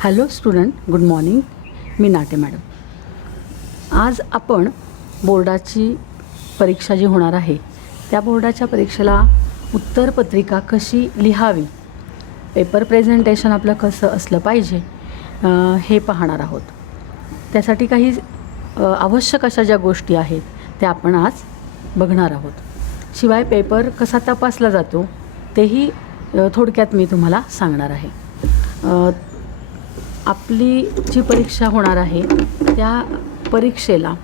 Hello student, good morning. मी Nate madam. आज आपण बोर्डाची परीक्षा जी होणार आहे त्या बोर्डाच्या परीक्षेला उत्तरपत्रिका कशी लिहावी, पेपर प्रेझेंटेशन आपलं कसं असलं पाहिजे हे पाहणार आहोत. त्यासाठी काही आवश्यक अशा ज्या गोष्टी आहेत त्या आपण आज बघणार आहोत. शिवाय पेपर कसा तपासला जातो तेही थोडक्यात मी तुम्हाला सांगणार आहे. आपली जी परीक्षा होणार आहे त्या परीक्षेला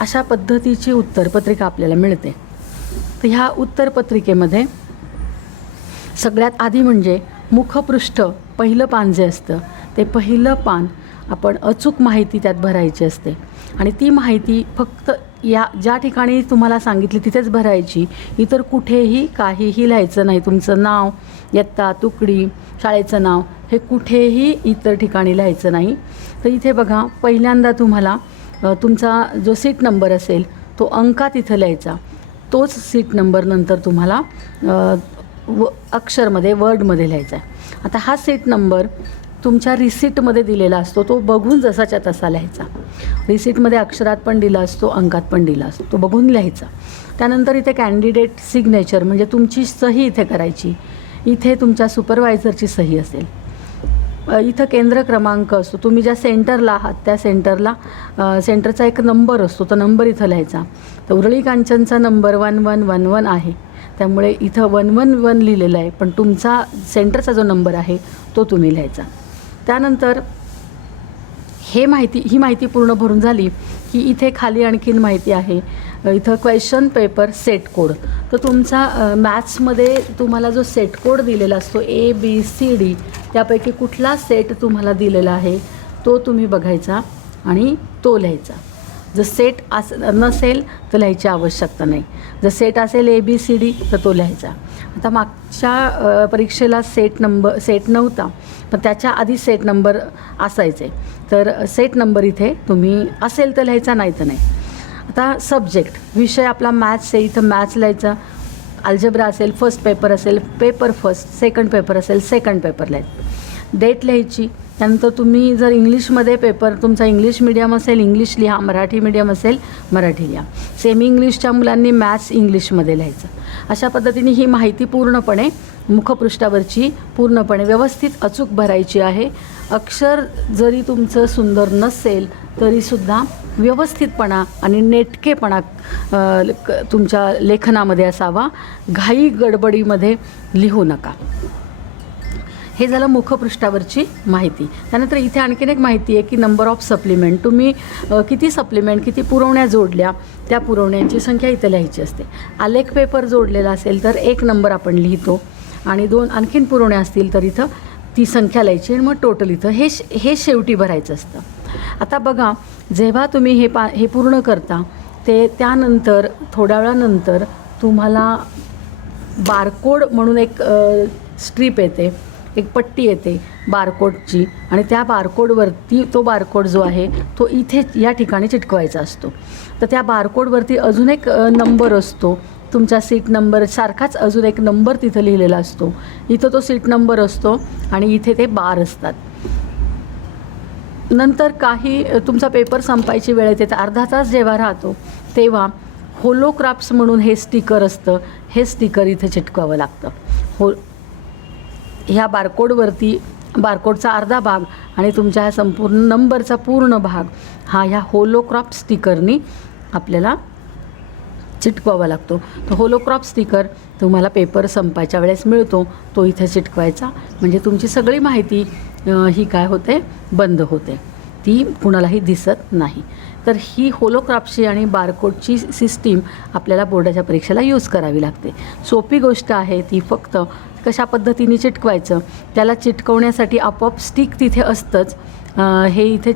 अशा पद्धतीची उत्तरपत्रिका आपल्याला मिळते. तर ह्या उत्तरपत्रिकेमध्ये सगळ्यात आधी म्हणजे मुखपृष्ठ पहिलं पान जे असतं ते पहिलं पान आपण अचूक माहिती त्यात भरायची असते आणि ती माहिती फक्त या ज्या ठिकाणी तुम्हाला सांगितली तिथेच भरायची. इतर कुठेही काहीही लिहायचं नाही. तुमचं नाव, इयत्ता, तुकडी, शाळेचं नाव हे कुठेही इतर ठिकाणी लिहायचं नाही. तर इथे बघा, पहिल्यांदा तुम्हाला तुमचा जो सीट नंबर असेल तो अंकात इथं लिहायचा. तोच सीट नंबर नंतर तुम्हाला अक्षरमध्ये वर्डमध्ये लिहायचा आहे. आता हा सीट नंबर तुमच्या रिसीटमध्ये दिलेला असतो, तो बघून जसाच्या तसा लिहायचा. रिसीटमध्ये अक्षरात पण दिला असतो, अंकात पण दिला असतो, तो बघून लिहायचा. त्यानंतर इथे कॅन्डिडेट सिग्नेचर म्हणजे तुमची सही इथे करायची. इथे तुमच्या सुपरवायझरची सही असेल. इथं केंद्र क्रमांक असतो. तुम्ही ज्या सेंटरला आहात त्या सेंटरचा एक नंबर असतो, तो नंबर इथं लिहायचा. तर उरळी कांचनचा नंबर 1111 आहे, त्यामुळे इथं 111 लिहिलेलं आहे, पण तुमचा सेंटरचा जो नंबर आहे तो तुम्ही लिहायचा. त्यानंतर ही माहिती पूर्ण भरून झाली की इथे खाली आणखीन माहिती आहे. इथं क्वेश्चन पेपर सेट कोड. तर तुमचा मॅथ्समध्ये तुम्हाला जो सेट कोड दिलेला असतो ABCD, त्यापैकी कुठला सेट तुम्हाला दिलेला आहे तो तुम्ही बघायचा आणि तो लिहायचा. जर सेट नसेल तर लिहायची आवश्यकता नाही. जर सेट असेल ABCD तर तो लिहायचा. आता मागच्या परीक्षेला सेट नव्हता, पण त्याच्या आधी सेट नंबर असायचे, तर सेट नंबर इथे तुम्ही असेल तर लिहायचा, नाही तर नाही. आता सब्जेक्ट विषय आपला मॅथ्स आहे, इथं मॅथ्स लिहायचं. अल्जेब्रा असेल फर्स्ट पेपर असेल पेपर फर्स्ट, सेकंड पेपर असेल सेकंड पेपर लिहायचं. डेट लिहायची. त्यानंतर तुम्ही जर इंग्लिशमध्ये पेपर तुमचा इंग्लिश मीडियम असेल इंग्लिश लिहा, मराठी मीडियम असेल मराठी लिहा. सेमी इंग्लिशच्या मुलांनी मॅथ्स इंग्लिशमध्ये लिहायचं. अशा पद्धतीने ही माहिती पूर्णपणे मुखपृष्ठावरची पूर्णपणे व्यवस्थित अचूक भरायची आहे. अक्षर जरी तुमचं सुंदर नसेल तरीसुद्धा व्यवस्थितपणा आणि नेटकेपणा तुमच्या लेखनामध्ये असावा. घाई गडबडीमध्ये लिहू नका. हे झालं मुखपृष्ठावरची माहिती. त्यानंतर इथे आणखीन एक माहिती आहे की नंबर ऑफ सप्लिमेंट. तुम्ही किती पुरवण्या जोडल्या त्या पुरवण्यांची संख्या इथे लिहायची असते. आलेख पेपर जोडलेला असेल तर 1 नंबर आपण लिहितो आणि 2 आणखीन पुरवण्या असतील तर इथं ती संख्या लिहायची आणि मग टोटल इथं हे शेवटी भरायचं असतं. आता बघा, जेव्हा तुम्ही हे पूर्ण करता त्यानंतर थोड्या वेळानंतर तुम्हाला बारकोड म्हणून एक स्ट्रीप येते, एक पट्टी येते बारकोडची, आणि त्या बारकोडवरती तो बारकोड जो आहे तो इथे या ठिकाणी चिटकवायचा असतो. तर त्या बारकोडवरती अजून एक नंबर असतो, तुमच्या सीट नंबर सारखाच अजून एक नंबर तिथं लिहिलेला असतो. इथं तो सीट नंबर असतो आणि इथे ते बार असतात. नंतर तुमचा पेपर संपायची वेळ येते, तर अर्धा तास जेव्हा राहतो तेव्हा होलोक्राफ्ट्स म्हणून हे स्टिकर असतं, हे स्टिकर इथे चिटकवावं लागतं. ह्या बारकोडवरती बारकोडचा अर्धा भाग आणि तुमच्या ह्या संपूर्ण नंबरचा पूर्ण भाग हा ह्या होलोक्राफ्ट स्टिकरनी आपल्याला चिटकवावा लागतो. तर होलोक्राफ्ट स्टिकर तुम्हाला पेपर संपायच्या वेळेस मिळतो, तो इथे चिटकवायचा. म्हणजे तुमची सगळी माहिती ही काय होते, बंद होते, ती कुणालाही दिसत नाही. तर ही होलोक्राफ्टची आणि बारकोडची सिस्टीम आपल्याला बोर्डाच्या परीक्षेला यूज करावी लागते. सोपी गोष्ट आहे ती. फक्त कशा पद्धतीने चिटकवायचं, त्याला चिटकवण्यासाठी आपोआप स्टिक तिथे असतंच. हे इथे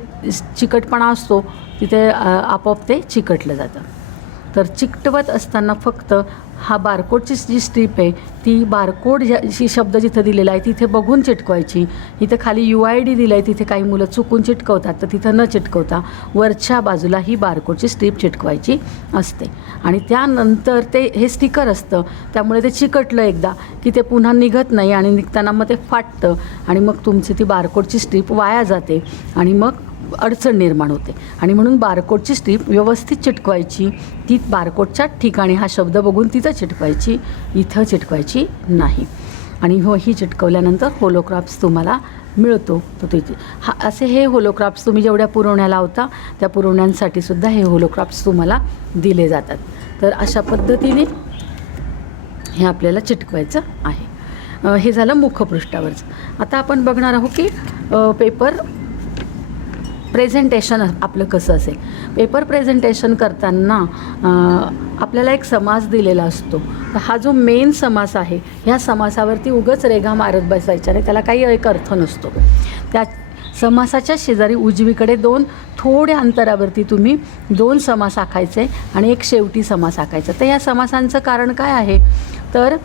चिकटपणा असतो, तिथे आपोआप ते चिकटलं जातं. तर चिकटवत असताना फक्त हा बारकोडची जी स्ट्रीप आहे ती बारकोड जी शब्द जिथं दिलेला आहे तिथे बघून चिटकवायची. इथं खाली UID दिलं आहे, तिथे काही मुलं चुकून चिटकवतात, तर तिथं न चिटकवता वरच्या बाजूला ही बारकोडची स्ट्रीप चिटकवायची असते. आणि त्यानंतर हे स्टिकर असतं, त्यामुळे ते चिकटलं एकदा की ते पुन्हा निघत नाही आणि निघताना मग ते फाटतं आणि मग तुमची ती बारकोडची स्ट्रीप वाया जाते आणि मग अडचण निर्माण होते. आणि म्हणून बारकोडची स्ट्रीप व्यवस्थित चिटकवायची. ती बारकोडच्या ठिकाणी हा शब्द बघून तिथं चिटकवायची, इथं चिटकवायची नाही. आणि ही चिटकवल्यानंतर होलोग्राफ्स तुम्हाला मिळतो. तर असे हे होलोग्राफ्स तुम्ही जेवढ्या पुरवण्या लावता त्या पुरवण्यांसाठी सुद्धा हे होलोग्राफ्स तुम्हाला दिले जातात. तर अशा पद्धतीने हे आपल्याला चिटकवायचं आहे. हे झालं मुखपृष्ठावरचं. आता आपण बघणार आहोत की पेपर प्रेझेंटेशन आपलं कसं असेल. पेपर प्रेझेंटेशन करताना आपल्याला एक समास दिलेला असतो. हा जो मेन समास आहे ह्या समासावरती उगाच रेघा मारत बसायच्या आणि त्याला काही एक अर्थ नसतो. त्या समासाच्या शेजारी उजवीकडे थोड्या अंतरावरती तुम्ही 2 समास आखायचे आणि एक शेवटी समास आखायचा. तर या समासांचं कारण काय आहे, तर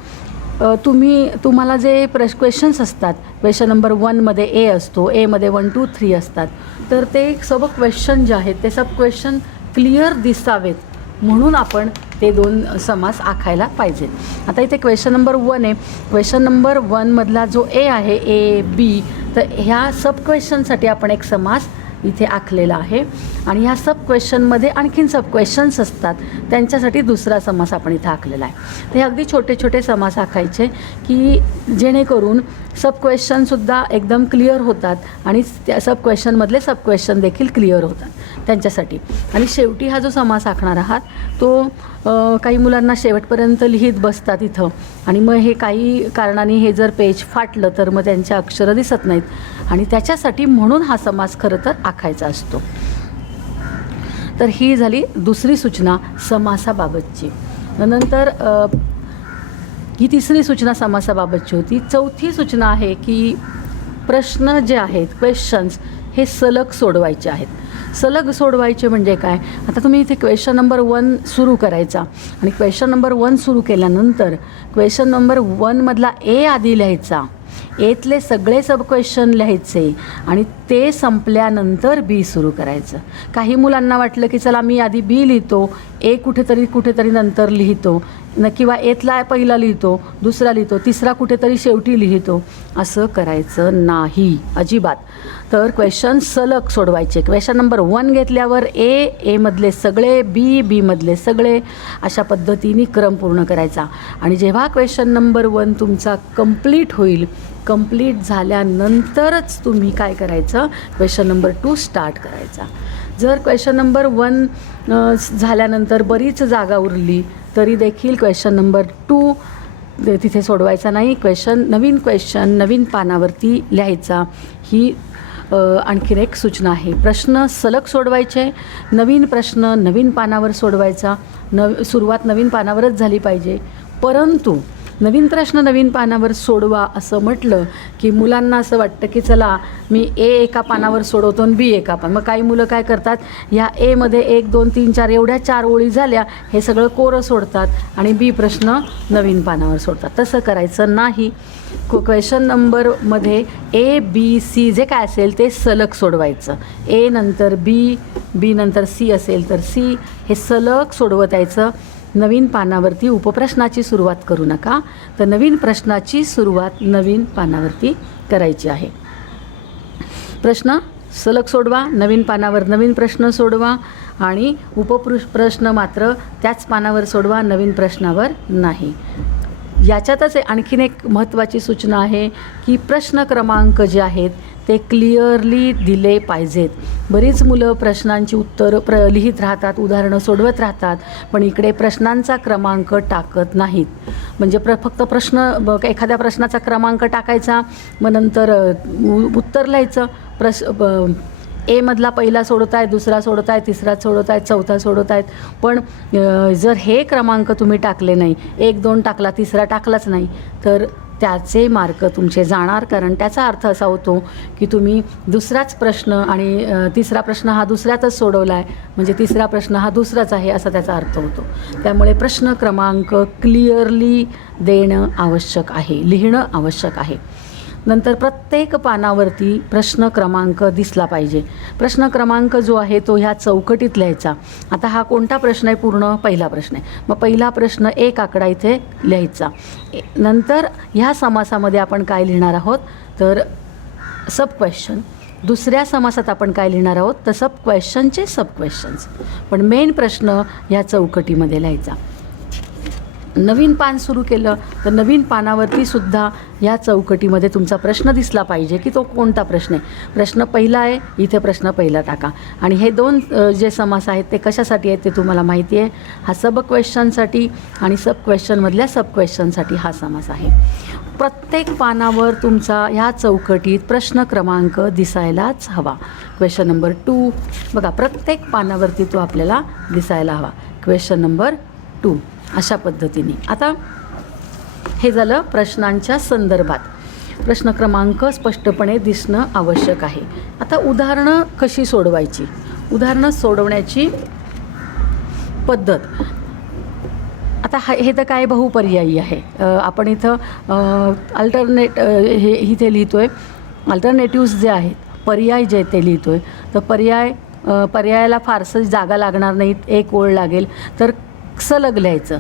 तुम्हाला जे क्वेश्चन्स असतात, क्वेश्चन नंबर 1मध्ये ए असतो, एमध्ये 1, 2, 3 असतात, तर ते सब क्वेश्चन जे आहेत ते सब क्वेश्चन क्लिअर दिसावेत म्हणून आपण ते 2 समास आखायला पाहिजेत. आता इथे क्वेश्चन नंबर 1 आहे. क्वेश्चन नंबर 1मधला जो ए आहे, A, B, तर ह्या सब क्वेश्चनसाठी आपण एक समास इथे आखलेला आहे. आणि ह्या सब क्वेश्चनमध्ये आणखीन सब क्वेश्चन्स असतात, त्यांच्यासाठी दुसरा समास आपण इथं आखलेला आहे. तर हे अगदी छोटे छोटे समास आखायचे की जेणेकरून सब क्वेश्चनसुद्धा एकदम क्लिअर होतात आणि त्या सब क्वेश्चनमधले सब क्वेश्चन देखील क्लिअर होतात त्यांच्यासाठी. आणि शेवटी हा जो समास आखणार आहात तो काही मुलांना शेवटपर्यंत लिहित बसतात इथं आणि मग हे काही कारणाने हे जर पेज फाटलं तर मग त्यांच्या अक्षरं दिसत नाहीत आणि त्याच्यासाठी म्हणून हा समास खरं तर आखायचा असतो. तर ही झाली दुसरी सूचना समासाबाबतची. नंतर ही तिसरी सूचना समासाबाबतची होती. चौथी सूचना आहे की प्रश्न जे आहेत, क्वेश्चन्स, हे सलग सोडवायचे आहेत. सलग सोडवायचे म्हणजे काय, आता तुम्ही इथे क्वेश्चन नंबर 1 सुरू करायचा आणि क्वेश्चन नंबर 1 सुरू केल्यानंतर क्वेश्चन नंबर 1मधला ए आधी लिहायचा, एतले सगळे सब क्वेश्चन लिहायचे आणि ते संपल्यानंतर बी सुरू करायचं. काही मुलांना वाटलं की चला मी आधी बी लिहितो, ए कुठेतरी नंतर लिहितो किंवा एतला पहिला लिहितो, दुसरा लिहितो, तिसरा कुठेतरी शेवटी लिहितो. असं करायचं नाही अजिबात. तर क्वेश्चन सलग सोडवायचे. क्वेश्चन नंबर 1 घेतल्यावर एमधले सगळे, बीमधले सगळे, अशा पद्धतीने क्रम पूर्ण करायचा. आणि जेव्हा क्वेश्चन नंबर 1 तुमचा कंप्लीट होईल, कंप्लीट झाल्यानंतरच तुम्ही काय करायचं, क्वेश्चन नंबर 2 स्टार्ट करायचा. जर क्वेश्चन नंबर 1 झाल्यानंतर बरीच जागा उरली तरी देखील क्वेश्चन नंबर 2 तिथे सोडवायचा नाही. क्वेश्चन नवीन पानावरती लिहायचा. ही आणखीन एक सूचना आहे. प्रश्न सलग सोडवायचे, नवीन प्रश्न नवीन पानावर सोडवायचा. सुरुवात नवीन पानावरच झाली पाहिजे. परंतु नवीन प्रश्न नवीन पानावर सोडवा असं म्हटलं की मुलांना असं वाटतं की चला मी ए एका पानावर सोडवतो आणि बी एका मग काही मुलं काय करतात, ह्या एमध्ये 1, 2, 3, 4 एवढ्या 4 ओळी झाल्या हे सगळं कोरं सोडतात आणि बी प्रश्न नवीन पानावर सोडतात. तसं करायचं नाही. क्वेश्चन नंबरमध्ये ए, बी, सी जे काय असेल ते सलग सोडवायचं. ए नंतर बी, बी नंतर सी असेल तर सी, हे सलग सोडवत यायचं. नवीन पानावरती उपप्रश्नाची सुरुवात करू नका, तर नवीन प्रश्नाची सुरुवात नवीन पानावरती करायची आहे. प्रश्न सलग सोडवा, नवीन पानावर नवीन प्रश्न सोडवा आणि प्रश्न मात्र त्याच पानावर सोडवा, नवीन प्रश्नावर नाही. याच्यातच आणखीन एक महत्त्वाची सूचना आहे की प्रश्न क्रमांक जे आहेत ते क्लिअरली दिले पाहिजेत. बरीच मुलं प्रश्नांची उत्तरं लिहित राहतात, उदाहरणं सोडवत राहतात, पण इकडे प्रश्नांचा क्रमांक टाकत नाहीत. म्हणजे फक्त एखाद्या प्रश्नाचा क्रमांक टाकायचा, मग नंतर उत्तर लिहायचं. एमधला पहिला सोडत आहे, दुसरा सोडत आहे, तिसरा सोडत आहे, चौथा सोडत आहेत. पण जर हे क्रमांक तुम्ही टाकले नाही, 1, 2 टाकला, तिसरा टाकलाच नाही, तर त्याचे मार्क तुमचे जाणार, कारण त्याचा अर्थ असा होतो की तुम्ही दुसराच प्रश्न आणि तिसरा प्रश्न हा दुसऱ्यातच सोडवला आहे, म्हणजे तिसरा प्रश्न हा दुसराच आहे असा त्याचा अर्थ होतो. त्यामुळे प्रश्न क्रमांक क्लिअरली देणं आवश्यक आहे, लिहिणं आवश्यक आहे. नंतर प्रत्येक पानावरती प्रश्न क्रमांक दिसला पाहिजे. प्रश्न क्रमांक जो आहे तो ह्या चौकटीत लिहायचा. आता हा कोणता प्रश्न आहे? पूर्ण पहिला प्रश्न आहे. मग पहिला प्रश्न एक आकडा इथे लिहायचा. नंतर ह्या समासामध्ये आपण काय लिहिणार आहोत तर सब क्वेश्चन. दुसऱ्या समासात आपण काय लिहिणार आहोत तर सब क्वेश्चनचे सब क्वेश्चन्स. पण मेन प्रश्न ह्या चौकटीमध्ये लिहायचा. नवीन पान सुरू केलं तर नवीन पानावरती सुद्धा या चौकटीमध्ये तुमचा प्रश्न दिसला पाहिजे की तो कोणता प्रश्न आहे. प्रश्न पहिला आहे, इथे प्रश्न पहिला टाका. आणि हे दोन जे समास आहेत ते कशासाठी आहेत ते तुम्हाला माहिती आहे. हा सब क्वेश्चनसाठी आणि सब क्वेश्चनमधल्या सब क्वेश्चनसाठी हा समास आहे. प्रत्येक पानावर तुमचा ह्या चौकटीत प्रश्न क्रमांक दिसायलाच हवा. क्वेश्चन नंबर 2 बघा, प्रत्येक पानावरती तो आपल्याला दिसायला हवा. क्वेश्चन नंबर 2 अशा पद्धतीने. आता हे झालं प्रश्नांच्या संदर्भात. प्रश्न क्रमांक स्पष्टपणे दिसणं आवश्यक आहे. आता उदाहरणं कशी सोडवायची, उदाहरणं सोडवण्याची पद्धत. आता हे तर काय बहुपर्यायी आहे. आपण इथं हे इथे लिहितो आहे अल्टरनेटिव्स जे आहेत, पर्याय जे ते लिहितो आहे. तर पर्यायाला फारसं जागा लागणार नाहीत, एक ओळ लागेल. तर सलग लिहायचं.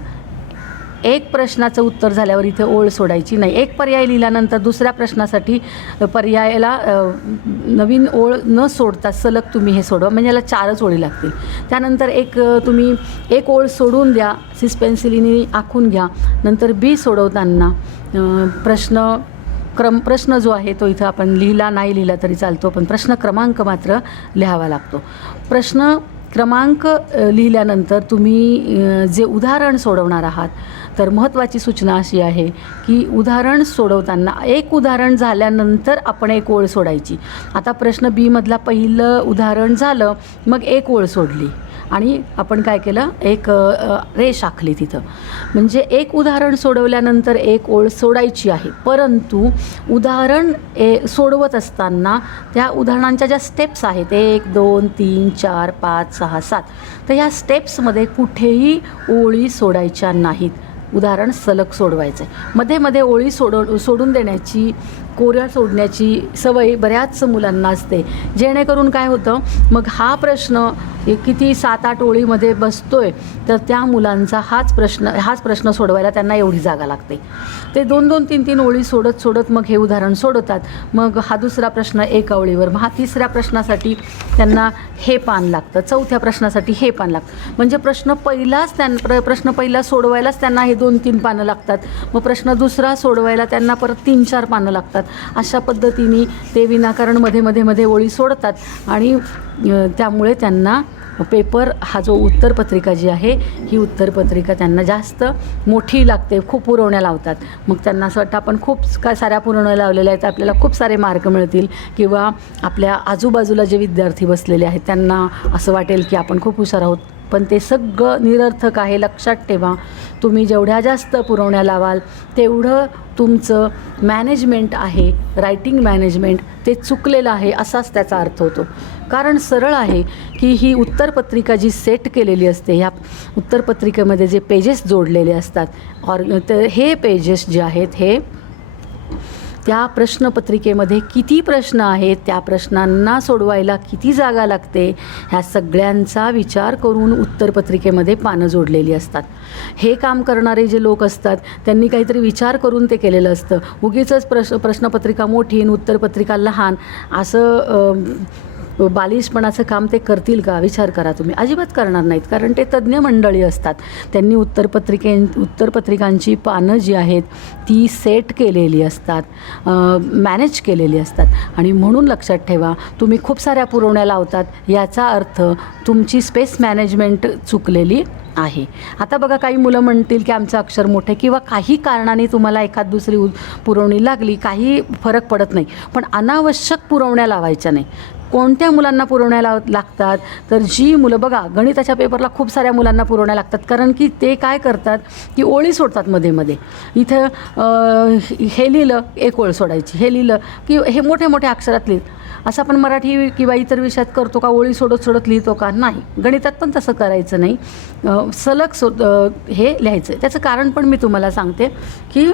एक प्रश्नाचं उत्तर झाल्यावर इथे ओळ सोडायची नाही. एक पर्याय लिहिल्यानंतर दुसऱ्या प्रश्नासाठी पर्यायाला नवीन ओळ न सोडता सलग तुम्ही हे सोडवा, म्हणजे याला 4च ओळी लागतील. त्यानंतर तुम्ही एक ओळ सोडून द्या, सिस्पेन्सिलीने आखून घ्या. नंतर बी सोडवताना प्रश्न जो आहे तो इथं आपण नाही लिहिला तरी चालतो, पण प्रश्न क्रमांक मात्र लिहावा लागतो. प्रश्न क्रमांक लिहिल्यानंतर तुम्ही जे उदाहरण सोडवणार आहात तर महत्त्वाची सूचना अशी आहे की उदाहरण सोडवताना एक उदाहरण झाल्यानंतर आपण एक ओळ सोडायची. आता प्रश्न बी मधला पहिलं उदाहरण झालं, मग एक ओळ सोडली आणि आपण काय केलं, एक रेष आखली तिथं. म्हणजे एक उदाहरण सोडवल्यानंतर एक ओळ सोडायची आहे, परंतु उदाहरण सोडवत असताना त्या उदाहरणांच्या ज्या स्टेप्स आहेत 1 2 3 4 5 6 7, तर ह्या स्टेप्समध्ये कुठेही ओळी सोडायच्या नाहीत. उदाहरण सलग सोडवायचं आहे. मध्ये मध्ये ओळी सोडून देण्याची, कोऱ्या सोडण्याची सवय बऱ्याच मुलांना असते. जेणेकरून काय होतं, मग हा प्रश्न किती 7-8 ओळीमध्ये बसतोय, तर त्या मुलांचा हाच प्रश्न सोडवायला त्यांना एवढी जागा लागते. ते 2-2 3-3 ओळी सोडत मग हे उदाहरण सोडवतात. मग हा दुसरा प्रश्न एका ओळीवर, मग हा तिसऱ्या प्रश्नासाठी त्यांना हे पान लागतं, चौथ्या प्रश्नासाठी हे पान लागतं. म्हणजे प्रश्न पहिला सोडवायलाच त्यांना हे 2-3 पानं लागतात. मग प्रश्न दुसरा सोडवायला त्यांना परत 3-4 पानं लागतात. अशा पद्धतीने ते विनाकारण मध्ये ओळी सोडतात आणि त्यामुळे त्यांना पेपर हा जो उत्तरपत्रिका जी आहे ही उत्तरपत्रिका त्यांना जास्त मोठी लागते, खूप पुरवण्या लावतात. मग त्यांना असं वाटतं आपण खूप साऱ्या पुरवण्या लावलेल्या आहेत, आपल्याला खूप सारे मार्क मिळतील, किंवा आपल्या आजूबाजूला जे विद्यार्थी बसलेले आहेत त्यांना असं वाटेल की आपण खूप हुशार आहोत. पण ते सगळं निरर्थक आहे. लक्षात ठेवा, तुम्ही जेवढ्या जास्त पुरवण्या लावाल तेवढं तुमचं मॅनेजमेंट आहे, रायटिंग मॅनेजमेंट ते चुकलेलं आहे असाच त्याचा अर्थ होतो. कारण सरळ आहे की ही उत्तरपत्रिका जी सेट केलेली असते, ह्या उत्तरपत्रिकेमध्ये जे पेजेस जोडलेले असतात, तर हे पेजेस जे आहेत हे त्या प्रश्नपत्रिकेमध्ये किती प्रश्न आहेत, त्या प्रश्नांना सोडवायला किती जागा लागते, ह्या सगळ्यांचा विचार करून उत्तरपत्रिकेमध्ये पानं जोडलेली असतात. हे काम करणारे जे लोक असतात त्यांनी काहीतरी विचार करून ते केलेलं असतं. उगीचच प्रश्नपत्रिका मोठी आणि उत्तरपत्रिका लहान असं बालिशपणाचं काम ते करतील का? विचार करा तुम्ही. अजिबात करणार नाहीत, कारण ते तज्ज्ञ मंडळी असतात. त्यांनी उत्तरपत्रिकांची पानं जी आहेत ती सेट केलेली असतात, मॅनेज केलेली असतात. आणि म्हणून लक्षात ठेवा, तुम्ही खूप साऱ्या पुरवण्या लावतात याचा अर्थ तुमची स्पेस मॅनेजमेंट चुकलेली आहे. आता बघा काही मुलं म्हणतील की आमचं अक्षर मोठं आहे किंवा काही कारणाने तुम्हाला एखाद दुसरी पुरवणी लागली, काही फरक पडत नाही, पण अनावश्यक पुरवण्या लावायच्या नाही. कोणत्या मुलांना पुरवण्या लागतात, तर जी मुलं बघा गणिताच्या पेपरला खूप साऱ्या मुलांना पुरवण्या लागतात, कारण की ते काय करतात की ओळी सोडतात मध्ये मध्ये. इथं हे लिहिलं एक ओळ सोडायची, हे लिहिलं की हे मोठ्या मोठ्या अक्षरात लिहित. असं आपण मराठी किंवा इतर विषयात करतो का, ओळी सोडत सोडत लिहितो का? नाही, गणितात पण तसं करायचं नाही. सलग हे लिहायचं. त्याचं कारण पण मी तुम्हाला सांगते की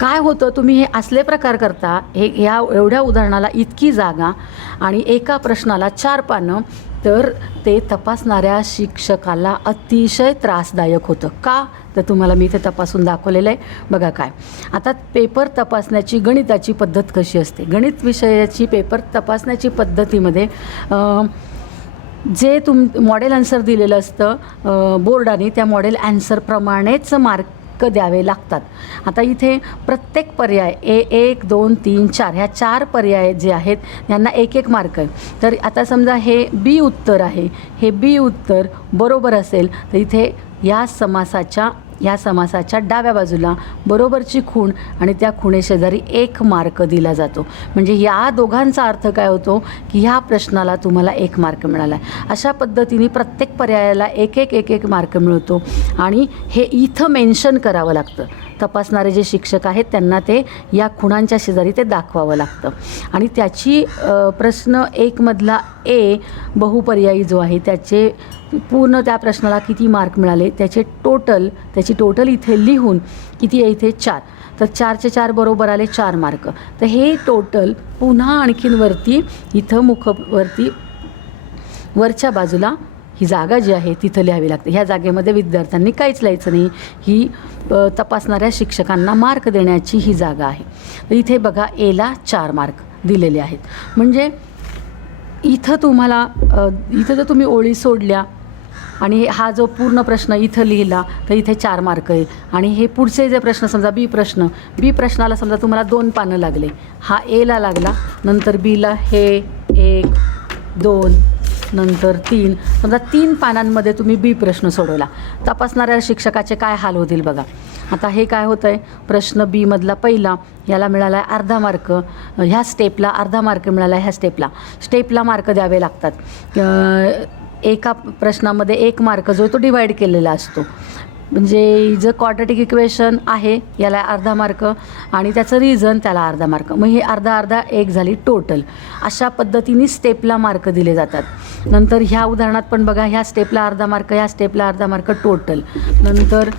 काय होतं, तुम्ही हे असले प्रकार करता, ह्या एवढ्या उदाहरणाला इतकी जागा आणि एका प्रश्नाला 4 पानं, तर ते तपासणाऱ्या शिक्षकाला अतिशय त्रासदायक होतं. का? तर तुम्हाला मी इथे तपासून दाखवलेलं आहे. बघा काय, आता पेपर तपासण्याची गणिताची पद्धत कशी असते. गणित विषयाची पेपर तपासण्याची पद्धतीमध्ये जे मॉडेल आन्सर दिलेलं असतं बोर्डाने, त्या मॉडेल आन्सरप्रमाणेच मार्क द्यावे लागतात. आता इथे प्रत्येक पर्याय 1, 2, 3, 4 ह्या 4 पर्याय जे आहेत यांना 1-1 मार्क आहे. तर आता समजा हे बी उत्तर आहे, हे बी उत्तर बरोबर असेल तर इथे या समासाच्या डाव्या बाजूला बरोबरची खूण आणि त्या खुणेशेजारी 1 मार्क दिला जातो. म्हणजे या दोघांचा अर्थ काय होतो की ह्या प्रश्नाला तुम्हाला 1 मार्क मिळाला आहे. अशा पद्धतीने प्रत्येक पर्यायाला 1-1 मार्क मिळतो आणि हे इथं मेन्शन करावं लागतं. तपासणारे जे शिक्षक आहेत त्यांना ते या खुणांच्या शेजारी ते दाखवावं लागतं. आणि त्याची प्रश्न 1 मधला ए बहुपर्यायी जो आहे त्याचे पूर्ण त्या प्रश्नाला किती मार्क मिळाले त्याची टोटल इथे लिहून किती आहे इथे 4, तर 4चे 4 बरोबर आले 4 मार्क. तर हे टोटल पुन्हा आणखीन वरती इथं मुखवरती वरच्या बाजूला ही जागा जी आहे तिथं लिहावी लागते. ह्या जागेमध्ये विद्यार्थ्यांनी काहीच लिहायचं नाही. ही तपासणाऱ्या शिक्षकांना मार्क देण्याची ही जागा आहे. तर इथे बघा एला 4 मार्क दिलेले आहेत. म्हणजे इथं तुम्हाला इथं जर तुम्ही ओळी सोडल्या आणि हा जो पूर्ण प्रश्न इथं लिहिला तर इथे 4 मार्क आहे. आणि हे पुढचे जे प्रश्न समजा बी प्रश्नाला समजा तुम्हाला 2 पानं लागले, हा एला लागला, नंतर बीला हे 1, 2, नंतर 3, समजा 3 पानांमध्ये तुम्ही बी प्रश्न सोडवला. तपासणाऱ्या शिक्षकाचे काय हाल होतील बघा. आता हे काय होतं आहे, प्रश्न बी मधला पहिला याला मिळाला आहे अर्धा मार्क, ह्या स्टेपला अर्धा मार्क मिळाला आहे, ह्या स्टेपला मार्क द्यावे लागतात. एका प्रश्नामध्ये 1 मार्क जो तो डिवाईड केलेला असतो. म्हणजे जर क्वाड्रॅटिक इक्वेशन आहे याला अर्धा मार्क आणि त्याचं रिझन त्याला अर्धा मार्क, मग हे अर्धा 1 झाली टोटल. अशा पद्धतीने स्टेपला मार्क दिले जातात. नंतर ह्या उदाहरणात पण बघा, ह्या स्टेपला अर्धा मार्क, ह्या स्टेपला अर्धा मार्क टोटल, नंतर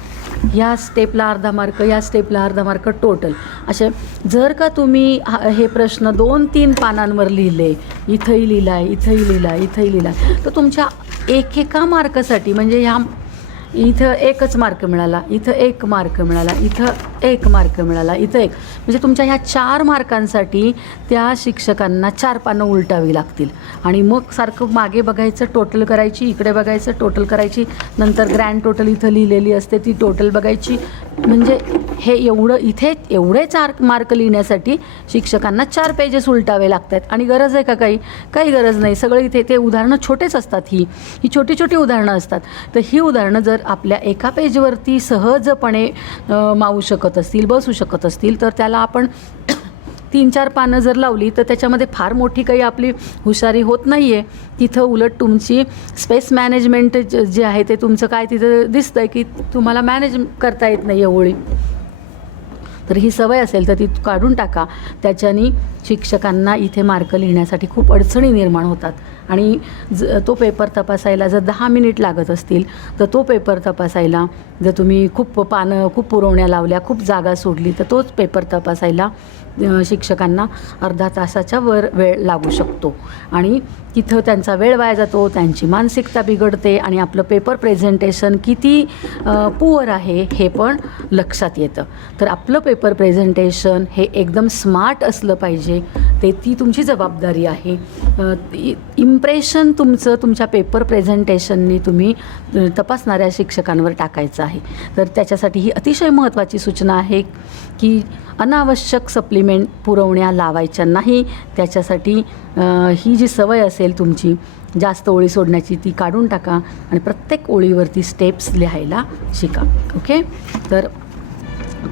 ह्या स्टेपला अर्धा मार्क, ह्या स्टेपला अर्धा मार्क टोटल. असे जर का तुम्ही हे प्रश्न 2-3 पानांवर लिहिले, इथंही लिहिला, इथंही लिहिला, तर तुमच्या एकेका मार्कासाठी म्हणजे ह्या इथं 1च मार्क मिळाला, इथं 1 मार्क मिळाला, इथं 1 मार्क मिळाला, इथं 1, म्हणजे तुमच्या ह्या 4 मार्कांसाठी त्या शिक्षकांना 4 पानं उलटावी लागतील. आणि मग सारखं मागे बघायचं, टोटल करायची, इकडे बघायचं, टोटल करायची, नंतर ग्रँड टोटल इथं लिहिलेली असते ती टोटल बघायची. म्हणजे हे इथे एवढे 4 मार्क लिहिण्यासाठी शिक्षकांना 4 पेजेस उलटावे लागतात. आणि गरज आहे का काही गरज नाही. सगळं इथे ते उदाहरणं छोटेच असतात. ही छोटी उदाहरणं असतात. तर ही उदाहरणं जर आपल्या एका पेजवरती सहजपणे मावू शकत असतील, बसू शकत असतील, तर त्याला आपण 3-4 पानं जर लावली तर त्याच्यामध्ये फार मोठी काही आपली हुशारी होत नाही आहे. तिथं उलट तुमची स्पेस मॅनेजमेंट जे आहे ते तुमचं काय तिथं दिसतं आहे की तुम्हाला मॅनेज करता येत नाही आहे ओळी. तर ही सवय असेल तर ती काढून टाका. त्याच्याने शिक्षकांना इथे मार्क लिहिण्यासाठी खूप अडचणी निर्माण होतात. आणि तो पेपर तपासायला जर 10 मिनिट लागत असतील तर तो पेपर तपासायला जर तुम्ही खूप पुरवण्या लावल्या, खूप जागा सोडली, तर तोच पेपर तपासायला शिक्षकांना अर्धा तासाच्या वर वेळ लागू शकतो. आणि तिथं त्यांचा वेळ वाया जातो, त्यांची मानसिकता बिघडते आणि आपलं पेपर प्रेझेंटेशन किती पुअर आहे हे पण लक्षात येतं. तर आपलं पेपर प्रेझेंटेशन हे एकदम स्मार्ट असलं पाहिजे. ती तुमची जबाबदारी आहे. इम्प्रेशन तुमच्या पेपर प्रेझेंटेशननी तुम्ही तपासणाऱ्या शिक्षकांवर टाकायचं आहे. तर त्याच्यासाठी ही अतिशय महत्त्वाची सूचना आहे की अनावश्यक एलिमेंट पुरवण्या लावायच्या नाही. त्याच्यासाठी ही जी सवय असेल तुमची जास्त ओळी सोडण्याची ती काढून टाका आणि प्रत्येक ओळीवरती स्टेप्स लिहायला शिका. ओके. तर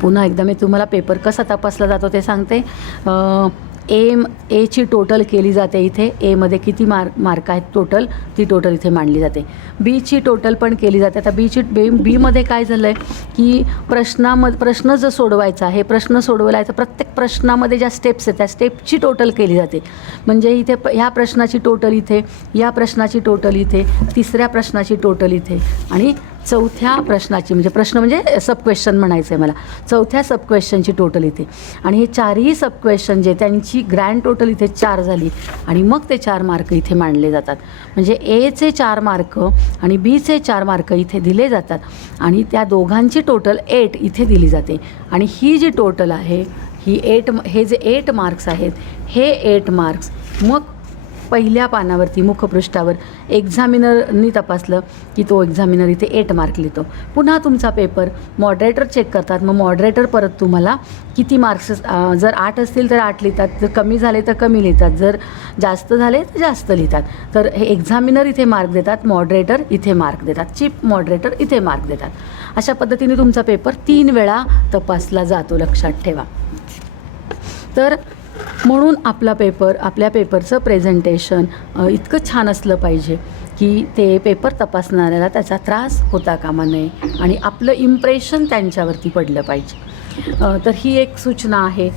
पुन्हा एकदा मी तुम्हाला पेपर कसा तपासला जातो ते सांगते. एची टोटल केली जाते इथे. एमध्ये किती मार्क आहेत टोटल, ती टोटल इथे मांडली जाते. बीची टोटल पण केली जाते. आता बीमध्ये काय झालं आहे की प्रश्न जो सोडवायचा आहे, प्रश्न सोडवला आहे तर प्रत्येक प्रश्नामध्ये ज्या स्टेप्स आहेत त्या स्टेपची टोटल केली जाते. म्हणजे इथे ह्या प्रश्नाची टोटल इथे, या प्रश्नाची टोटल इथे, तिसऱ्या प्रश्नाची टोटल इथे आणि चौथ्या प्रश्नाची म्हणजे सब क्वेश्चन म्हणायचं आहे मला, चौथ्या सब क्वेश्चनची टोटल इथे. आणि हे चारही सब क्वेश्चन जे त्यांची ग्रँड टोटल इथे 4 झाली आणि मग ते 4 मार्क इथे मांडले जातात. म्हणजे एचे 4 मार्क आणि बीचे 4 मार्क इथे दिले जातात आणि त्या दोघांची टोटल 8 इथे दिली जाते. आणि ही जी टोटल आहे ही 8, हे जे 8 मार्क्स आहेत हे 8 मार्क्स मग पहिल्या पानावरती मुखपृष्ठावर एक्झामिनरनी तपासलं की तो एक्झामिनर इथे 8 मार्क लिहितो. पुन्हा तुमचा पेपर मॉडरेटर चेक करतात. मग मॉडरेटर परत तुम्हाला किती मार्क्स, जर 8 असतील तर 8 लिहितात, जर कमी झाले तर कमी लिहितात, जर जास्त झाले तर जास्त लिहितात. तर हे एक्झामिनर इथे मार्क देतात, मॉडरेटर इथे मार्क देतात, चीफ मॉडरेटर इथे मार्क देतात. अशा पद्धतीने तुमचा पेपर 3 वेळा तपासला जातो, लक्षात ठेवा. तर म्हणून आपल्या पेपरचं प्रेझेंटेशन इतकं छान असलं पाहिजे की ते पेपर तपासणाऱ्याला त्याचा त्रास होता कामा नये आणि आपलं इम्प्रेशन त्यांच्यावरती पडलं पाहिजे. तर ही एक सूचना आहे.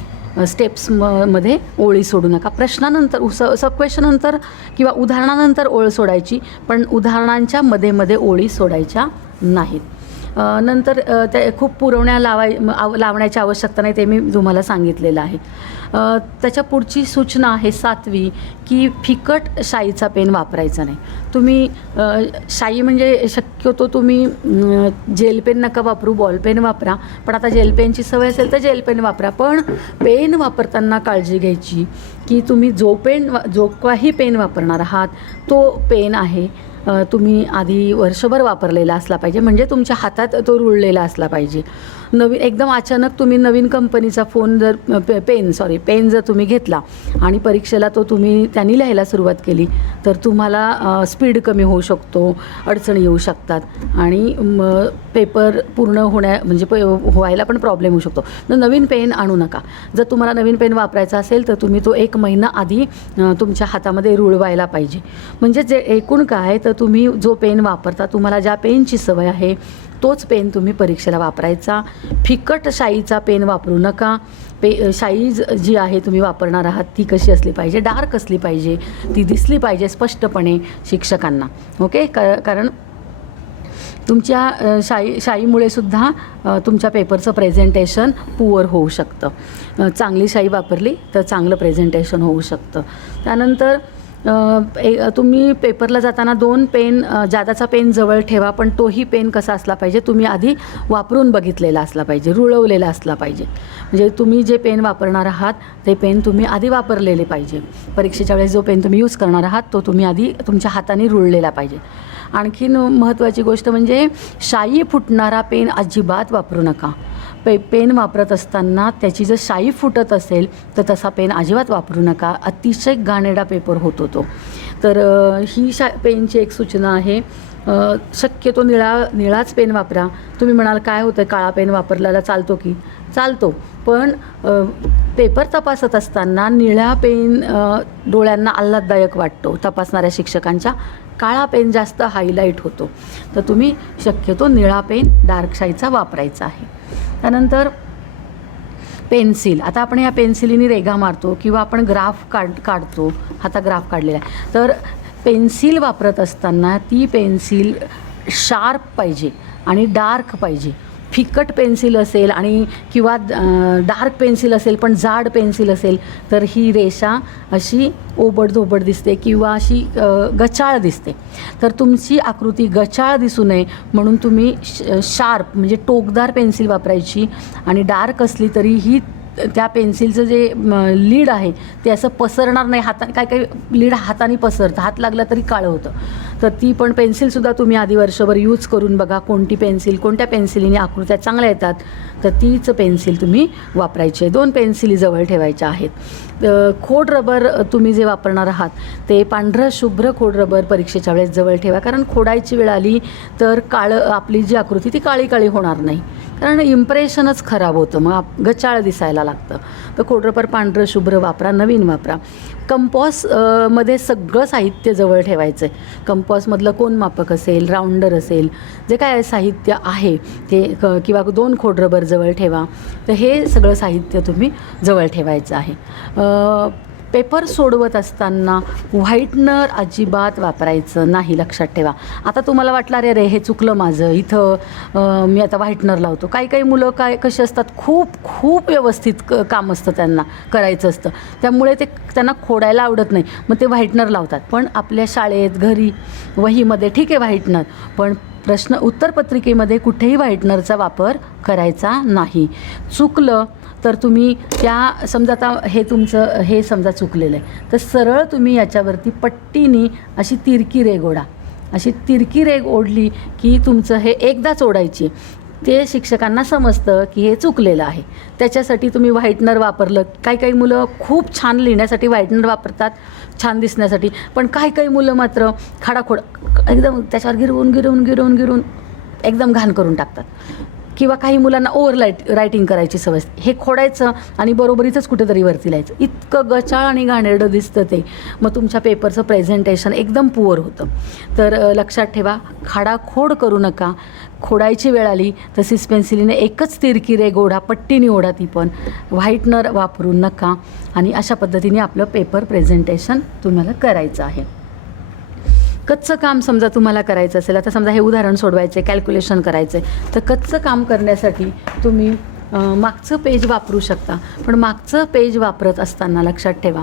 स्टेप्समध्ये ओळी सोडू नका. प्रश्नानंतर सब क्वेश्चननंतर किंवा उदाहरणानंतर ओळ सोडायची, पण उदाहरणांच्या मध्ये ओळी सोडायच्या नाहीत. नंतर ते खूप पुरवण्या लावण्याची आवश्यकता नाही, ते मी तुम्हाला सांगितलेलं आहे. त्याच्या पुढची सूचना आहे 7वी की फिकट शाईचा पेन वापरायचा नाही. तुम्ही शाई म्हणजे शक्यतो तुम्ही जेल पेन नका वापरू, बॉल पेन वापरा. पण आता जेल पेनची सवय असेल तर जेल पेन वापरा. पण पेन वापरताना काळजी घ्यायची की तुम्ही जो काही पेन वापरणार आहात तो पेन आहे तुम्ही आधी वर्षभर वापरलेला असला पाहिजे. म्हणजे तुमच्या हातात तो रुळलेला असला पाहिजे. एकदम अचानक तुम्ही नवीन कंपनीचा पेन जर तुम्ही घेतला आणि परीक्षेला त्यांनी लिहायला सुरुवात केली तर तुम्हाला स्पीड कमी होऊ शकतो, अडचणी येऊ शकतात आणि पेपर पूर्ण व्हायला पण प्रॉब्लेम होऊ शकतो. तर नवीन पेन आणू नका. जर तुम्हाला नवीन पेन वापरायचा असेल तर तुम्ही तो 1 महिना आधी तुमच्या हातामध्ये रुळवायला पाहिजे. म्हणजे जे एकूण काय तर तुम्ही जो पेन वापरता, तुम्हाला ज्या पेनची सवय आहे तोच पेन तुम्ही परीक्षेला वापरायचा. फिकट शाईचा पेन वापरू नका. शाई जी आहे तुम्ही वापरणार आहात ती कशी असली पाहिजे, डार्क असली पाहिजे, ती दिसली पाहिजे स्पष्टपणे शिक्षकांना. ओके. कारण तुमच्या शाईमुळे सुद्धा तुमच्या पेपरचं प्रेझेंटेशन पुअर होऊ शकतं. चांगली शाई वापरली तर चांगलं प्रेझेंटेशन होऊ शकतं. त्यानंतर तुम्ही पेपरला जाताना 2 पेन, जादाचा पेन जवळ ठेवा, पण तोही पेन कसा असला पाहिजे, तुम्ही आधी वापरून बघितलेला असला पाहिजे, रुळवलेला असला पाहिजे. म्हणजे तुम्ही जे पेन वापरणार आहात ते पेन तुम्ही आधी वापरलेले पाहिजे. परीक्षेच्या वेळेस जो पेन तुम्ही यूज करणार आहात तो तुम्ही आधी तुमच्या हाताने रुळलेला पाहिजे. आणखीन महत्त्वाची गोष्ट म्हणजे शाई फुटणारा पेन अजिबात वापरू नका. पेन वापरत असताना त्याची जर शाई फुटत असेल तर तसा पेन अजिबात वापरू नका. अतिशय घाणेरडा पेपर होतो तो. तर ही पेनची एक सूचना आहे. शक्यतो निळाच पेन वापरा. तुम्ही म्हणाल काय होतं काळा पेन वापरलेला चालतो की? चालतो, पण पेपर तपासत असताना निळा पेन डोळ्यांना आल्हाददायक वाटतो तपासणाऱ्या शिक्षकांच्या. काळा पेन जास्त हायलाईट होतो. तर तुम्ही शक्यतो निळा पेन डार्क शाईचा वापरायचा आहे. त्यानंतर पेन्सिल. आता आपण या पेन्सिलीने रेघा मारतो किंवा आपण ग्राफ काढतो. आता ग्राफ काढलेला आहे. तर पेन्सिल वापरत असताना ती पेन्सिल शार्प पाहिजे आणि डार्क पाहिजे. फिकट पेन्सिल असेल किंवा डार्क पेन्सिल असेल पण जाड पेन्सिल असेल तर ही रेषा अशी ओबडधोबड दिसते किंवा अशी गचाळ दिसते. तर तुमची आकृती गचाळ दिसू नये म्हणून तुम्ही शार्प म्हणजे टोकदार पेन्सिल वापरायची आणि डार्क असली तरी ही त्या पेन्सिलचं जे लीड आहे ते असं पसरणार नाही. हाताने काय काही लीड हाताने पसरतं, हात लागला तरी काळं होतं. तर ती पण पेन्सिलसुद्धा तुम्ही आधी वर्षभर यूज करून बघा, कोणती पेन्सिल, कोणत्या पेन्सिलीने आकृत्या चांगल्या येतात, तर तीच पेन्सिल तुम्ही वापरायची आहे. 2 पेन्सिली जवळ ठेवायच्या आहेत. खोड रबर तुम्ही जे वापरणार आहात ते पांढरं शुभ्र खोड रबर परीक्षेच्या वेळेस जवळ ठेवा, कारण खोडायची वेळ आली तर काळं आपली जी आकृती ती काळी काळी होणार नाही, कारण इम्प्रेशनच खराब होतं, मग गचाळ दिसायला लागतं. तर खोड रबर पांढरं शुभ्र वापरा, नवीन वापरा. कंपॉस मध्ये सगळं साहित्य जवळ ठेवायचं आहे. कंपॉसमधलं कोनमापक असेल, राऊंडर असेल, जे काय साहित्य आहे ते किंवा 2 खोड रबर जवळ ठेवा. तर हे सगळं साहित्य तुम्ही जवळ ठेवायचं आहे. पेपर सोडवत असताना व्हाईटनर अजिबात वापरायचं नाही, लक्षात ठेवा. आता तुम्हाला वाटलं अरे हे चुकलं माझं, इथं मी आता व्हाईटनर लावतो. काही मुलं कशी असतात, खूप व्यवस्थित काम असतं त्यांना करायचं असतं, त्यामुळे त्यांना खोडायला आवडत नाही, मग ते व्हाईटनर लावतात. पण आपल्या शाळेत, घरी, वहीमध्ये ठीक आहे व्हाईटनर, पण उत्तरपत्रिकेमध्ये कुठेही व्हाईटनरचा वापर करायचा नाही. चुकलं तर तुम्ही त्या समजा आता हे तुमचं हे समजा चुकलेलं आहे, तर सरळ तुम्ही याच्यावरती पट्टीने अशी तिरकी रेघ ओढा. अशी तिरकी रेघ ओढली की तुमचं हे एकदाच ओढायची. ते शिक्षकांना समजतं की हे चुकलेलं आहे. त्याच्यासाठी तुम्ही व्हाईटनर वापरलं. काही मुलं खूप छान लिहिण्यासाठी व्हाईटनर वापरतात, छान दिसण्यासाठी, पण काही मुलं मात्र खाडाखोड एकदम त्याच्यावर गिरवून एकदम घाण करून टाकतात. किंवा काही मुलांना रायटिंग करायची सवय, हे खोडायचं आणि बरोबरीचंच कुठेतरी वरती लिहायचं. इतकं गचाळ आणि घाणेरडं दिसतं ते, मग तुमच्या पेपरचं प्रेझेंटेशन एकदम पुअर होतं. तर लक्षात ठेवा, खाडाखोड करू नका. खोडायची वेळ आली तर पेन्सिलीने एकच तिरकी रेघ ओढा, पट्टीने ओढा, ती पण व्हाईटनर वापरू नका. आणि अशा पद्धतीने आपलं पेपर प्रेझेंटेशन तुम्हाला करायचं आहे. कच्चं काम समजा तुम्हाला करायचं असेल, आता समजा हे उदाहरण सोडवायचं आहे, कॅल्क्युलेशन करायचं आहे, तर कच्चं काम करण्यासाठी तुम्ही मागचं पेज वापरू शकता. पण मागचं पेज वापरत असताना लक्षात ठेवा,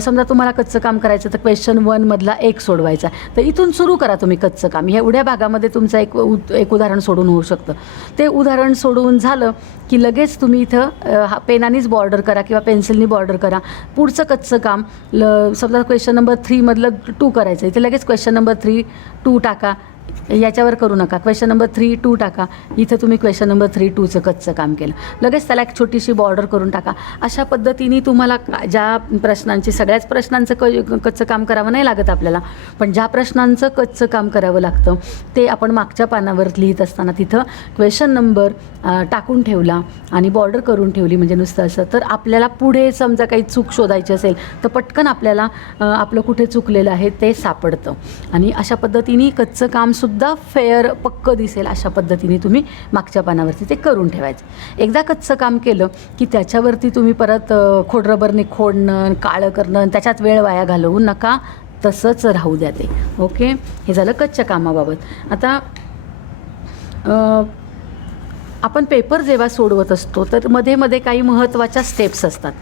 समजा तुम्हाला कच्चं काम करायचं तर क्वेश्चन 1 मधला 1 सोडवायचा, तर इथून सुरू करा तुम्ही कच्चं काम. ह्या एवढ्या भागामध्ये तुमचं एक उदाहरण सोडून होऊ शकतं. ते उदाहरण सोडवून झालं की लगेच तुम्ही इथं पेनानीच बॉर्डर करा किंवा पेन्सिलनी बॉर्डर करा. पुढचं कच्चं काम समजा क्वेश्चन नंबर 3 मधलं 2 करायचं, इथे लगेच क्वेश्चन नंबर 3 2 टाका. याच्यावर करू नका, क्वेश्चन नंबर 3 2 टाका. इथं तुम्ही क्वेश्चन नंबर 3 2चं कच्चं काम केलं, लगेच त्याला एक छोटीशी बॉर्डर करून टाका. अशा पद्धतीने तुम्हाला ज्या प्रश्नांची, सगळ्याच प्रश्नांचं कच्चं काम करावं नाही लागत आपल्याला, पण ज्या प्रश्नांचं कच्चं काम करावं लागतं ते आपण मागच्या पानावर लिहित असताना तिथं क्वेश्चन नंबर टाकून ठेवला आणि बॉर्डर करून ठेवली, म्हणजे नुसतं असं, तर आपल्याला पुढे समजा काही चूक शोधायची असेल तर पटकन आपल्याला आपलं कुठे चुकलेलं आहे ते सापडतं. आणि अशा पद्धतीने कच्चं काम सुद्धा फेअर पक्क दिसेल, अशा पद्धतीने तुम्ही मागच्या पानावरती ते करून ठेवायचं. एकदा कच्चं काम केलं की त्याच्यावरती तुम्ही परत खोडरबरने खोडणं, काळं करणं, त्याच्यात वेळ वाया घालवू नका, तसंच राहू द्या ते. ओके, हे झालं कच्च्या कामाबाबत. आता आपण पेपर जेव्हा सोडवत असतो तर मध्ये काही महत्त्वाच्या स्टेप्स असतात.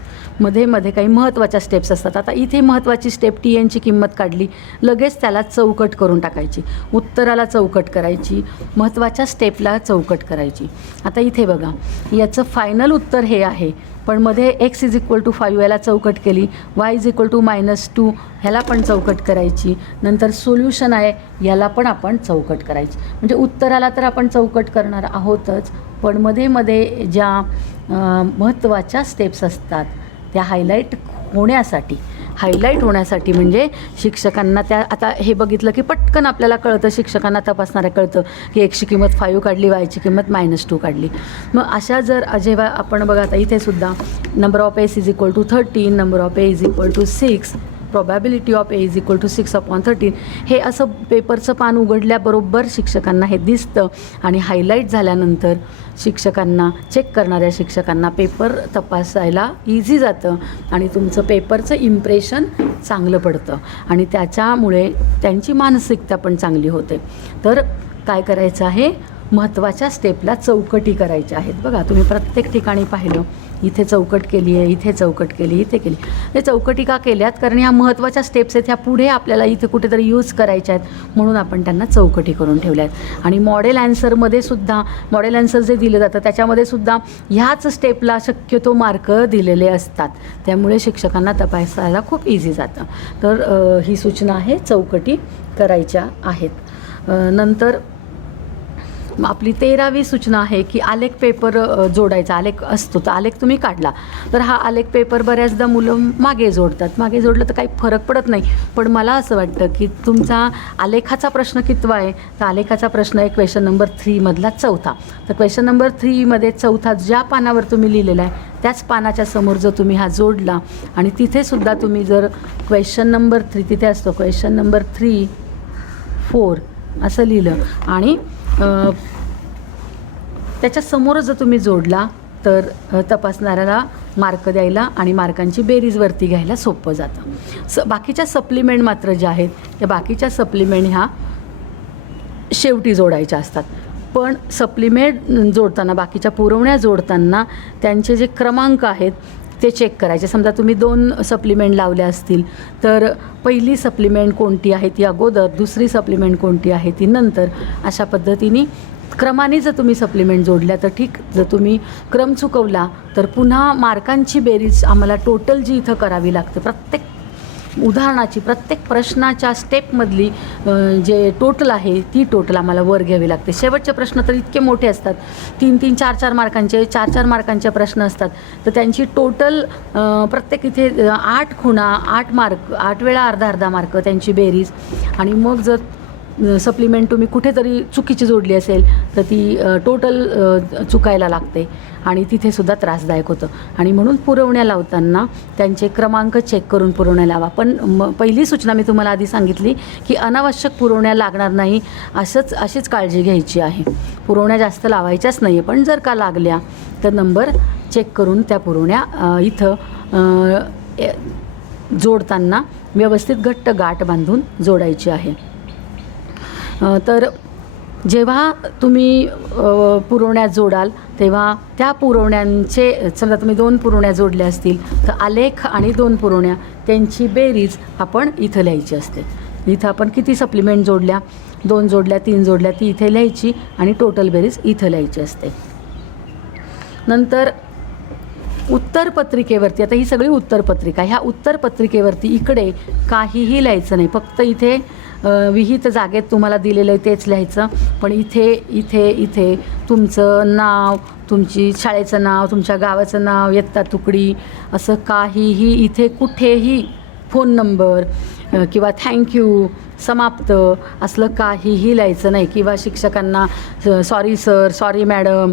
काही महत्त्वाच्या स्टेप्स असतात. आता इथे महत्त्वाची स्टेप TNची किंमत काढली, लगेच त्याला चौकट करून टाकायची, उत्तराला चौकट करायची, महत्त्वाच्या स्टेपला चौकट करायची. आता इथे बघा, याचं फायनल उत्तर हे आहे, पण मध्ये x = 5 याला चौकट केली, y = -2 ह्याला पण चौकट करायची, नंतर सोल्युशन आहे याला पण आपण चौकट करायची. म्हणजे उत्तराला तर आपण चौकट करणार आहोतच, पण मध्ये ज्या महत्त्वाच्या स्टेप्स असतात त्या हायलाईट होण्यासाठी म्हणजे शिक्षकांना त्या, आता हे बघितलं की पटकन आपल्याला कळतं, शिक्षकांना तपासणाऱ्या कळतं की एक्सची किंमत 5 काढली, वायची किंमत -2 काढली. मग अशा जेव्हा आपण बघा, आता इथे सुद्धा number of S = 13, number of A = 6, probability of A = 6/13, हे असं पेपरचं पान उघडल्याबरोबर शिक्षकांना हे दिसतं. आणि हायलाईट झाल्यानंतर शिक्षकांना, चेक करणाऱ्या शिक्षकांना पेपर तपासायला इझी जातं आणि तुमचं पेपरचं इम्प्रेशन चांगलं पडतं आणि त्याच्यामुळे त्यांची मानसिकता पण चांगली होते. तर काय करायचं आहे, महत्त्वाच्या स्टेपला चौकटी करायच्या आहेत. बघा, तुम्ही प्रत्येक ठिकाणी पाहिलं, इथे चौकट केली आहे, इथे चौकट केली, इथे केली. हे चौकटी का केल्यात? कारण ह्या महत्त्वाच्या स्टेप्स आहेत, ह्या पुढे आपल्याला इथे कुठेतरी यूज करायच्या आहेत म्हणून आपण त्यांना चौकटी करून ठेवल्या आहेत. आणि मॉडेल ॲन्सरमध्ये सुद्धा मॉडेल ॲन्सर जे दिलं जातं त्याच्यामध्ये सुद्धा ह्याच स्टेपला शक्यतो मार्क दिलेले असतात, त्यामुळे शिक्षकांना तपासायला खूप इझी जातं. तर ही सूचना आहे, चौकटी करायच्या आहेत. नंतर आपली 13वी सूचना आहे की आलेख पेपर जोडायचा. आलेख असतो तर आलेख तुम्ही काढला तर हा आलेख पेपर बऱ्याचदा मुलं मागे जोडतात. मागे जोडलं तर काही फरक पडत नाही, पण मला असं वाटतं की तुमचा आलेखाचा प्रश्न कितवा आहे? तर आलेखाचा प्रश्न आहे क्वेश्चन नंबर 3 मधला 4था. तर क्वेश्चन नंबर 3 मध्ये 4था ज्या पानावर तुम्ही लिहिलेला आहे त्याच पानाच्या समोर जर तुम्ही हा जोडला आणि तिथेसुद्धा तुम्ही जर क्वेश्चन नंबर 3 तिथे असतो क्वेश्चन नंबर 3, 4 असं लिहिलं आणि त्याच्या समोर जर तुम्ही जोडला तर तपासणाऱ्याला मार्क द्यायला आणि मार्कांची बेरीज वरती घ्यायला सोपं जातं. बाकीच्या सप्लिमेंट मात्र ज्या आहेत त्या बाकीच्या सप्लिमेंट ह्या शेवटी जोडायच्या असतात. पण सप्लिमेंट जोडताना, बाकीच्या पुरवण्या जोडताना त्यांचे जे क्रमांक आहेत ते चेक करायचे. समजा तुम्ही 2 सप्लिमेंट लावल्या असतील तर पहिली सप्लिमेंट कोणती आहे ती अगोदर, दुसरी सप्लिमेंट कोणती आहे ती नंतर, अशा पद्धतीने क्रमाने जर तुम्ही सप्लिमेंट जोडल्या तर ठीक. जर तुम्ही क्रम चुकवला तर पुन्हा मार्कांची बेरीज आम्हाला टोटल जी इथं करावी लागते, प्रत्येक उदाहरणाची, प्रत्येक प्रश्नाच्या स्टेपमधली जे टोटल आहे ती टोटल आम्हाला वर घ्यावी लागते. शेवटचे प्रश्न तर इतके मोठे असतात, 3-3, 4-4 मार्कांचे, 4-4 मार्कांचे प्रश्न असतात. तर त्यांची टोटल प्रत्येक इथे 8 खुणा, 8 मार्क, 8 वेळा अर्धा मार्क त्यांची बेरीज. आणि मग जर सप्लिमेंट तुम्ही कुठेतरी चुकीची जोडली असेल तर ती टोटल चुकायला लागते आणि तिथेसुद्धा त्रासदायक होतं. आणि म्हणून पुरवण्या लावताना त्यांचे क्रमांक चेक करून पुरवण्या लावा. पण पहिली सूचना मी तुम्हाला आधी सांगितली की अनावश्यक पुरवण्या लागणार नाही, अशीच काळजी घ्यायची आहे. पुरवण्या जास्त लावायच्याच नाही आहे, पण जर का लागल्या तर नंबर चेक करून त्या पुरवण्या इथं जोडताना व्यवस्थित घट्ट गाठ बांधून जोडायची आहे. तर जेव्हा तुम्ही पुरवण्या जोडाल तेव्हा त्या पुरवण्यांचे, समजा तुम्ही 2 पुरवण्या जोडल्या असतील तर आलेख आणि 2 पुरवण्या त्यांची बेरीज आपण इथं लिहायची असते. इथं आपण किती सप्लिमेंट जोडल्या, 2 जोडल्या, 3 जोडल्या, ती इथे लिहायची आणि टोटल बेरीज इथं लिहायची असते. नंतर उत्तरपत्रिकेवरती, आता ही सगळी उत्तरपत्रिका, ह्या उत्तरपत्रिकेवरती इकडे काहीही लिहायचं नाही, फक्त इथे विहित जागेत तुम्हाला दिलेलं आहे तेच लिहायचं. पण इथे तुमचं नाव, तुमची शाळेचं नाव, तुमच्या गावाचं नाव, इयत्ता तुकडी, असं काहीही इथे कुठेही फोन नंबर किंवा थँक्यू, समाप्त असलं काहीही लिहायचं नाही. किंवा शिक्षकांना सॉरी सर, सॉरी मॅडम,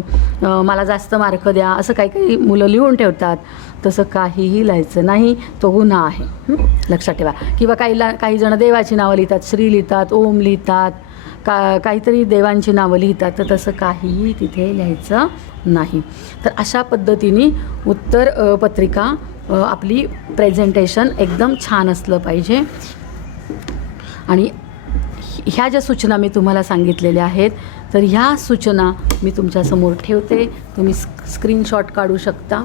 मला जास्त मार्क द्या, असं काही मुलं लिहून ठेवतात, तसं काहीही लिहायचं नाही, तो गुन्हा आहे, लक्षात ठेवा. किंवा काही जण देवाची नावं लिहितात, श्री लिहितात, ओम लिहितात, काहीतरी देवांची नावं लिहितात, तर तसं काहीही तिथे लिहायचं नाही. तर अशा पद्धतीने उत्तरपत्रिका आपली प्रेझेंटेशन एकदम छान असलं पाहिजे. आणि ह्या ज्या सूचना मी तुम्हाला सांगितलेल्या आहेत तर ह्या सूचना मी तुमच्यासमोर ठेवते. तुम्ही स्क्रीनशॉट काढू शकता,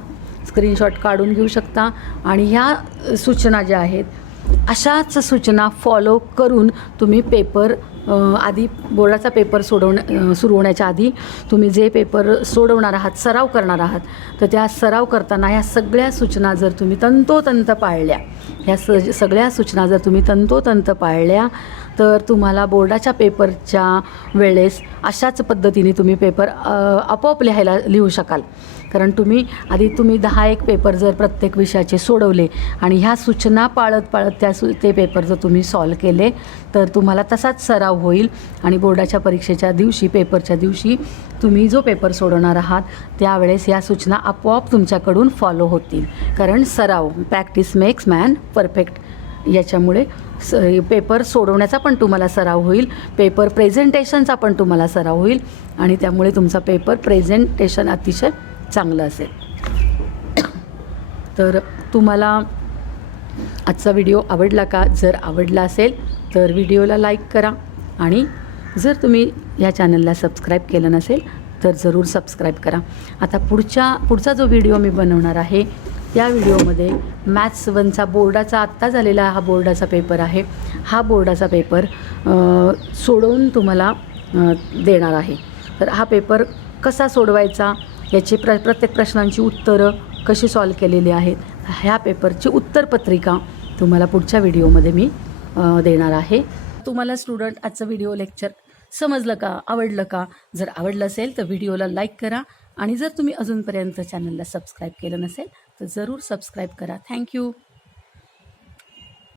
स्क्रीनशॉट काढून घेऊ शकता. आणि ह्या सूचना ज्या आहेत अशाच सूचना फॉलो करून तुम्ही पेपर आधी, बोर्डाचा पेपर सुरू होण्याच्या आधी तुम्ही जे पेपर सोडवणार आहात, सराव करणार आहात, तर त्या सराव करताना ह्या सगळ्या सूचना जर तुम्ही तंतोतंत पाळल्या, ह्या सगळ्या सूचना जर तुम्ही तंतोतंत पाळल्या तर तुम्हाला बोर्डाच्या पेपरच्या वेळेस अशाच पद्धतीने तुम्ही पेपर आपोआप लिहू शकाल. कारण तुम्ही 10-1 पेपर जर प्रत्येक विषयाचे सोडवले आणि ह्या सूचना पाळत ते पेपर जर तुम्ही सॉल्व केले तर तुम्हाला तसाच सराव होईल. आणि बोर्डाच्या परीक्षेच्या दिवशी, पेपरच्या दिवशी तुम्ही जो पेपर सोडवणार आहात त्यावेळेस या सूचना आपोआप तुमच्याकडून फॉलो होतील. कारण सराव, प्रॅक्टिस मेक्स मॅन परफेक्ट, याच्यामुळे पेपर सोडवण्याचा पण तुम्हाला सराव होईल, पेपर प्रेझेंटेशनचा पण तुम्हाला सराव होईल आणि त्यामुळे तुमचा पेपर प्रेझेंटेशन अतिशय चांगलं असेल. तर तुम्हाला आजचा व्हिडिओ आवडला का? जर आवडला असेल तर व्हिडिओला लाईक करा आणि जर तुम्ही या चॅनलला सबस्क्राईब केलं नसेल तर जरूर सबस्क्राईब करा. आता पुढचा जो व्हिडिओ मी बनवणार आहे त्या व्हिडिओमध्ये मॅथ्स 1चा बोर्डाचा आत्ता झालेला हा बोर्डाचा पेपर आहे. हा बोर्डाचा पेपर सोडवून तुम्हाला देणार आहे. तर हा पेपर कसा सोडवायचा, याची प्रत्येक प्रश्नांची उत्तरं कशी सॉल्व केलेली आहेत, ह्या पेपरची उत्तरपत्रिका तुम्हाला पुढच्या व्हिडिओमध्ये मी देणार आहे. तुम्हाला स्टुडंट आजचं व्हिडिओ लेक्चर समजलं का, आवडलं का? जर आवडलं असेल तर व्हिडिओला लाईक करा आणि जर तुम्ही अजूनपर्यंत चॅनलला सबस्क्राईब केलं नसेल तर जरूर सबस्क्राईब करा. थँक्यू.